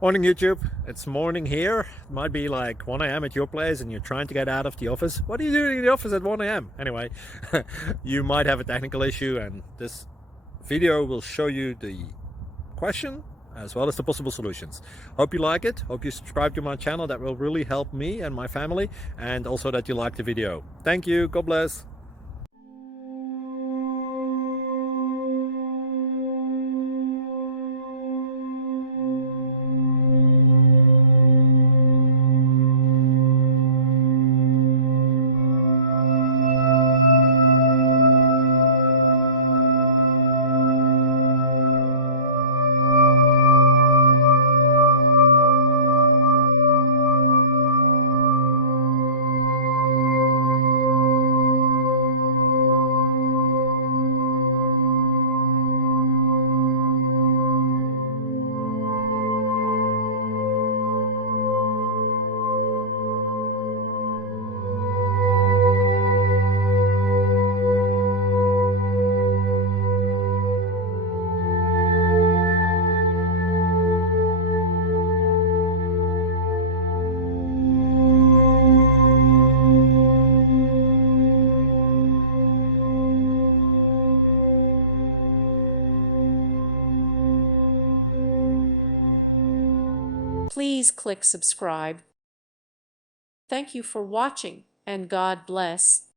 Morning YouTube, it's morning here. It might be like 1 a.m. at your place and you're trying to get out of the office. What are you doing in the office at 1 a.m.? Anyway, you might have a technical issue and this video will show you the question as well as the possible solutions. Hope you like it, hope you subscribe to my channel. That will really help me and my family, and also that you like the video. Thank you, God bless. Please click subscribe. Thank you for watching, and God bless.